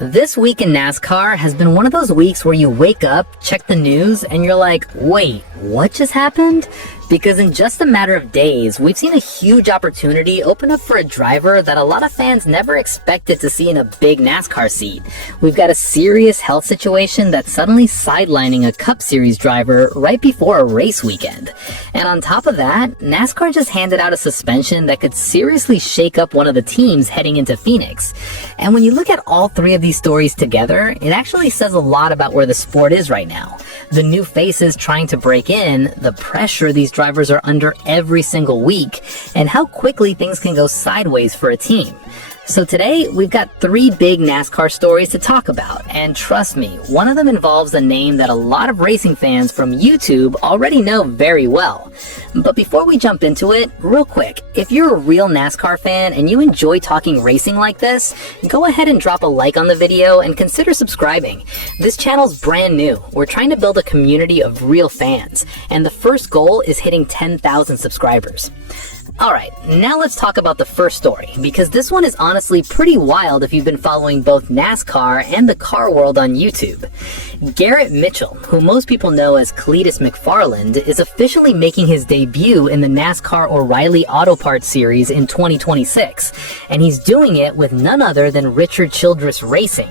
This week in NASCAR has been one of those weeks where you wake up, check the news, and you're like, wait, what just happened? Because in just a matter of days, we've seen a huge opportunity open up for a driver that a lot of fans never expected to see in a big NASCAR seat. We've got a serious health situation that's suddenly sidelining a Cup Series driver right before a race weekend. And on top of that, NASCAR just handed out a suspension that could seriously shake up one of the teams heading into Phoenix. And when you look at all three of these stories together, it actually says a lot about where the sport is right now. The new faces trying to break in, the pressure these drivers are under every single week, and how quickly things can go sideways for a team. So today, we've got three big NASCAR stories to talk about, and trust me, one of them involves a name that a lot of racing fans from YouTube already know very well. But before we jump into it, real quick, if you're a real NASCAR fan and you enjoy talking racing like this, go ahead and drop a like on the video and consider subscribing. This channel's brand new. We're trying to build a community of real fans, and the first goal is hitting 10,000 subscribers. Alright, now let's talk about the first story, because this one is honestly pretty wild if you've been following both NASCAR and the car world on YouTube. Garrett Mitchell, who most people know as Cletus McFarland, is officially making his debut in the NASCAR O'Reilly Auto Parts Series in 2026, and he's doing it with none other than Richard Childress Racing.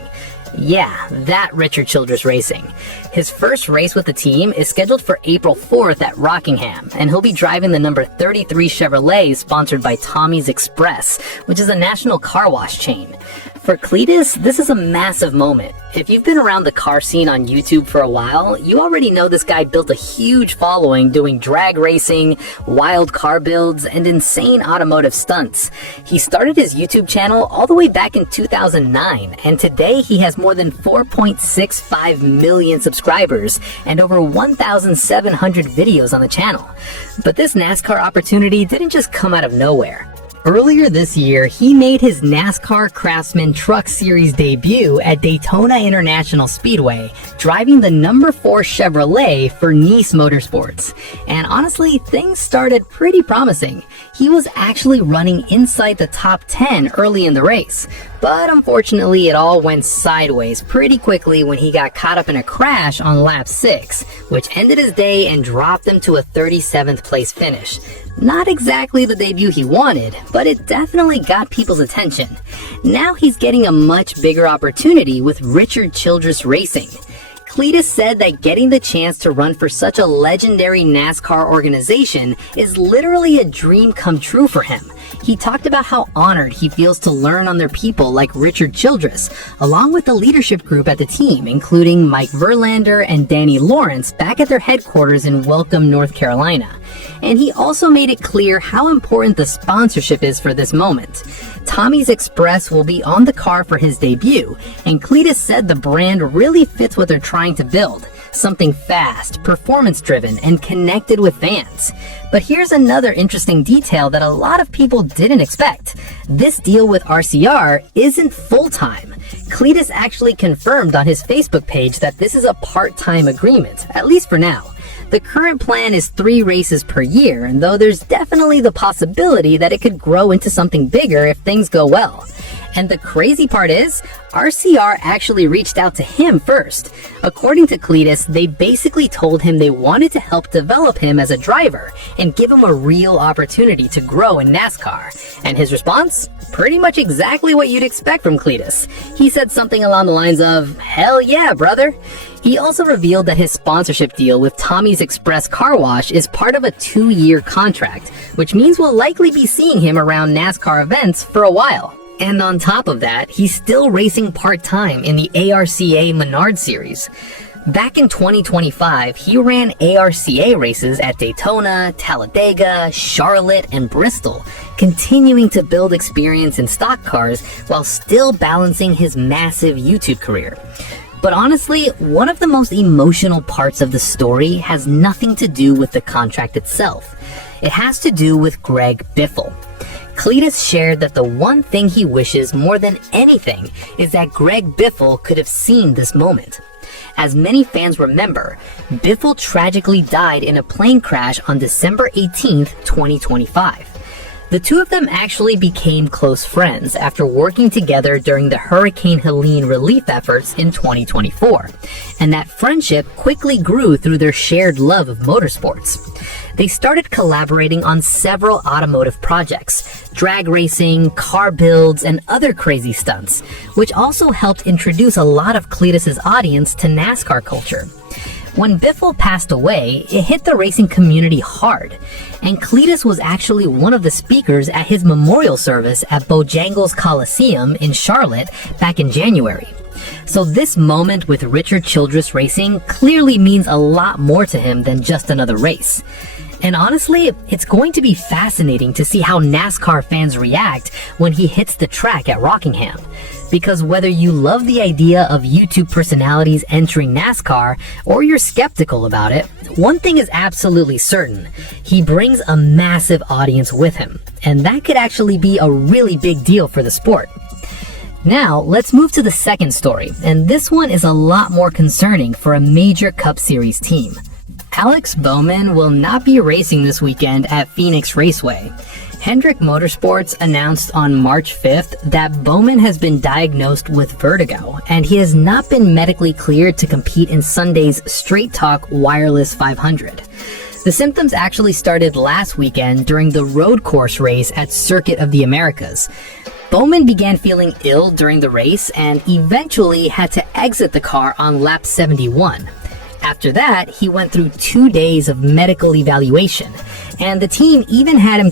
Yeah, that Richard Childress Racing. His first race with the team is scheduled for April 4th at Rockingham, and he'll be driving the number 33 Chevrolet sponsored by Tommy's Express, which is a national car wash chain. For Cletus, this is a massive moment. If you've been around the car scene on YouTube for a while, you already know this guy built a huge following doing drag racing, wild car builds, and insane automotive stunts. He started his YouTube channel all the way back in 2009, and today he has more than 4.65 million subscribers and over 1,700 videos on the channel. But this NASCAR opportunity didn't just come out of nowhere. Earlier this year, he made his NASCAR Craftsman Truck Series debut at Daytona International Speedway, driving the number 4 Chevrolet for Nice Motorsports. And honestly, things started pretty promising. He was actually running inside the top 10 early in the race. But unfortunately, it all went sideways pretty quickly when he got caught up in a crash on lap 6, which ended his day and dropped him to a 37th place finish. Not exactly the debut he wanted, but it definitely got people's attention. Now he's getting a much bigger opportunity with Richard Childress Racing. Cletus said that getting the chance to run for such a legendary NASCAR organization is literally a dream come true for him. He talked about how honored he feels to learn on their people like Richard Childress, along with the leadership group at the team, including Mike Verlander and Danny Lawrence back at their headquarters in Welcome, North Carolina. And he also made it clear how important the sponsorship is for this moment. Tommy's Express will be on the car for his debut, and Cletus said the brand really fits what they're trying to build. Something fast, performance-driven, and connected with fans. But here's another interesting detail that a lot of people didn't expect. This deal with RCR isn't full-time. Cletus actually confirmed on his Facebook page that this is a part-time agreement, at least for now. The current plan is 3 races per year, and though there's definitely the possibility that it could grow into something bigger if things go well. And the crazy part is, RCR actually reached out to him first. According to Cletus, they basically told him they wanted to help develop him as a driver and give him a real opportunity to grow in NASCAR. And his response? Pretty much exactly what you'd expect from Cletus. He said something along the lines of, "Hell yeah, brother." He also revealed that his sponsorship deal with Tommy's Express Car Wash is part of a 2-year contract, which means we'll likely be seeing him around NASCAR events for a while. And on top of that, he's still racing part-time in the ARCA Menard Series. Back in 2025, he ran ARCA races at Daytona, Talladega, Charlotte, and Bristol, continuing to build experience in stock cars while still balancing his massive YouTube career. But honestly, one of the most emotional parts of the story has nothing to do with the contract itself. It has to do with Greg Biffle. Cletus shared that the one thing he wishes more than anything is that Greg Biffle could have seen this moment. As many fans remember, Biffle tragically died in a plane crash on December 18th, 2025. The two of them actually became close friends after working together during the Hurricane Helene relief efforts in 2024, and that friendship quickly grew through their shared love of motorsports. They started collaborating on several automotive projects, drag racing, car builds, and other crazy stunts, which also helped introduce a lot of Cletus's audience to NASCAR culture. When Biffle passed away, it hit the racing community hard, and Cletus was actually one of the speakers at his memorial service at Bojangles Coliseum in Charlotte back in January. So this moment with Richard Childress Racing clearly means a lot more to him than just another race. And honestly, it's going to be fascinating to see how NASCAR fans react when he hits the track at Rockingham. Because whether you love the idea of YouTube personalities entering NASCAR or you're skeptical about it, one thing is absolutely certain: he brings a massive audience with him, and that could actually be a really big deal for the sport. Now, let's move to the second story, and this one is a lot more concerning for a major Cup Series team. Alex Bowman will not be racing this weekend at Phoenix Raceway. Hendrick Motorsports announced on March 5th that Bowman has been diagnosed with vertigo, and he has not been medically cleared to compete in Sunday's Straight Talk Wireless 500. The symptoms actually started last weekend during the road course race at Circuit of the Americas. Bowman began feeling ill during the race and eventually had to exit the car on lap 71. After that, he went through 2 days of medical evaluation, and the team even had him